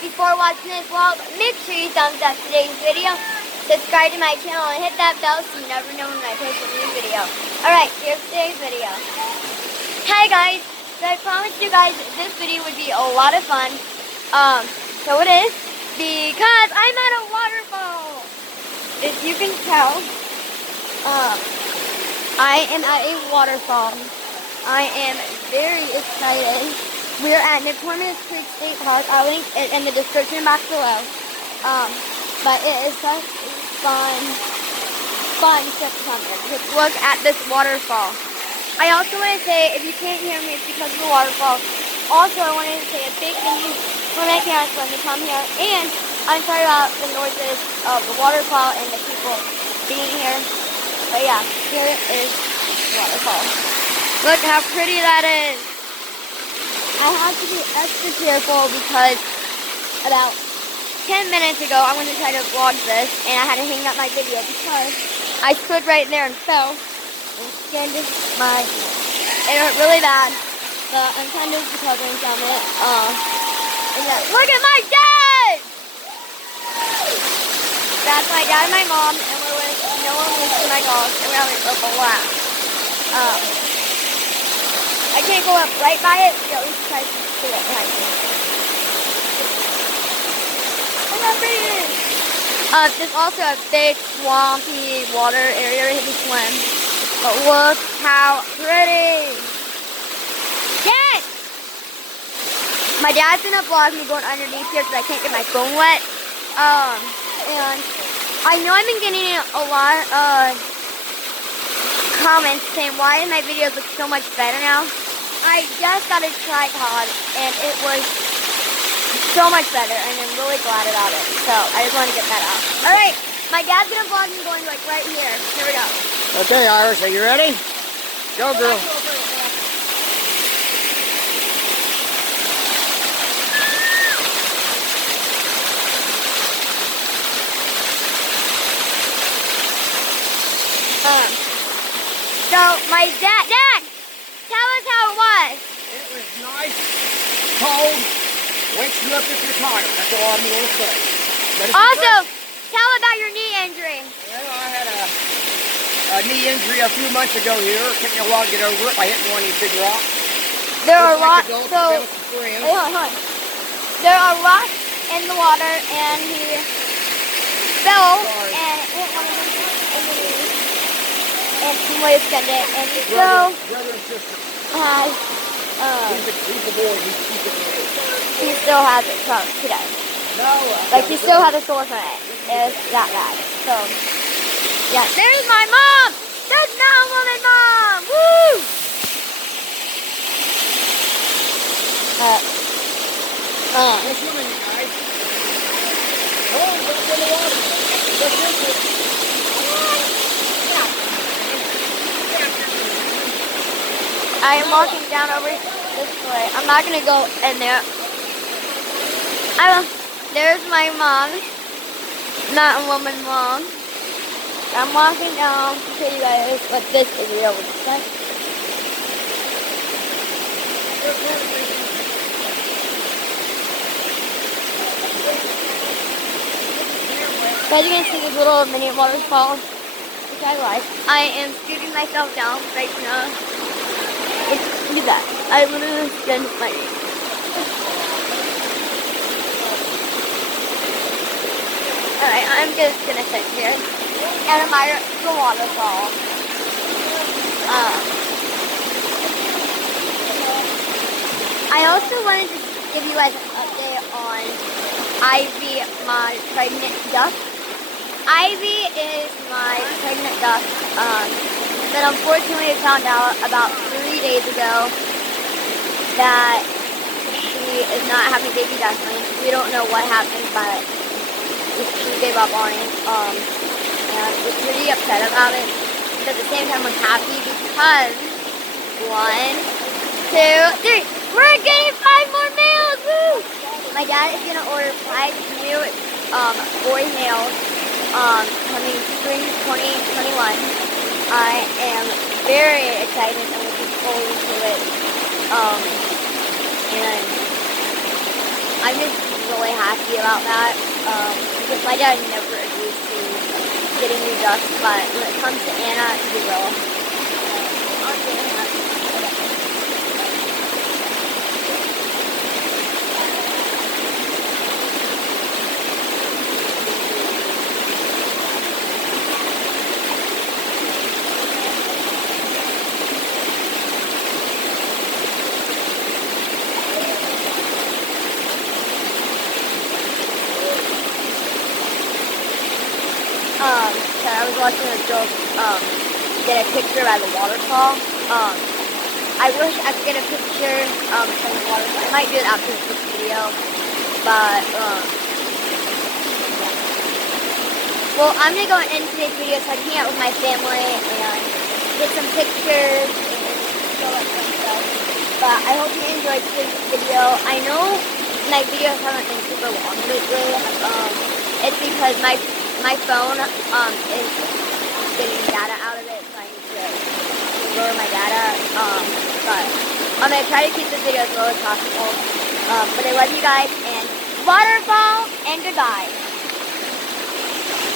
before watching this vlog, make sure you thumbs up today's video, subscribe to my channel, and hit that bell so you never know when I post a new video. Alright, here's today's video. Hi guys, so I promised you guys this video would be a lot of fun. So it is, because I'm at a waterfall. If you can tell, I am at a waterfall. I am very excited. We're at Newport Creek State Park. I'll link it in the description box below. But it is such a fun trip to come here. Just look at this waterfall. I also want to say, if you can't hear me, it's because of the waterfall. Also, I wanted to say a big thank you for my parents when they come here. And I'm sorry about the noises of the waterfall and the people being here. But yeah, here is the waterfall. Look how pretty that is. I have to be extra careful because about 10 minutes ago I wanted to try to vlog this and I had to hang up my video because I stood right there and fell and skinned my knee. It hurt really bad, but I'm kind of recovering from it. And then, look at my dad! That's my dad and my mom, and we're with Noah and Lucy, my dogs, and we're having a blast. I can't go up right by it, but at least try to see it behind me. Look how pretty it is. There's also a big swampy water area where you can swim. But look how pretty. Yes! My dad's gonna vlog me going underneath here because I can't get my phone wet. And I know I've been getting a lot of comments saying why my videos look so much better now. I just got a tripod and it was so much better and I'm really glad about it. So I just want to get that out. Alright, my dad's gonna vlog me going like right here. Here we go. Okay, Iris, are you ready? Go, girl. So my dad, tell us how it was. It was nice, cold, wakes you up if you're tired. That's all I'm going to say. Also, tell about your knee injury. Well, I had a knee injury a few months ago here. It took me a while to get over it by hitting one of these big rocks. There are rocks, so hold on. There are rocks in the water, and he fell and hit one of them in the knee. And he might have skinned it, and he still brother and sister. has, he's the boy, he still has it from today. No, like, he still has a sore from it. It's that bad. So, yeah, there's my mom! There's Mountain Woman Mom! Woo! Go swimming, you guys. Come on, let's go in the water. Let's swim it. I am walking down over this way. I'm not going to go in there. There's my mom. Mountain Woman Mom. I'm walking down to show you guys what this area looks like. So as you can see, these little mini waterfalls, which I like. I am scooting myself down right now. Look at that. I literally skinned my knee. Alright, I'm just gonna sit here and admire the waterfall. I also wanted to give you guys an update on Ivy, my pregnant duck. Ivy is my pregnant duck. That unfortunately I found out about 3 days ago that she is not having baby ducklings. We don't know what happened, but she gave up on it. And we're pretty upset about it. But at the same time, we're happy because 1, 2, 3. We're getting 5 more males. Woo! My dad is gonna order 5 new boy males coming spring 2021. I am very excited and looking forward to it. And I'm just really happy about that. Because my dad never agrees to getting new ducks, but when it comes to Anna, he will. I'm really happy. So I was watching a girl get a picture by the waterfall. I wish I could get a picture from the waterfall. I might do it after this video, but yeah. Well, I'm gonna go end today's video so I can hang out with my family and get some pictures and show up some stuff. But I hope you enjoyed today's video. I know my videos haven't been super long lately. It's because my phone is getting data out of it, so I need to lower my data. But I'm gonna try to keep this video as low as possible. But I love you guys, and waterfall, and goodbye.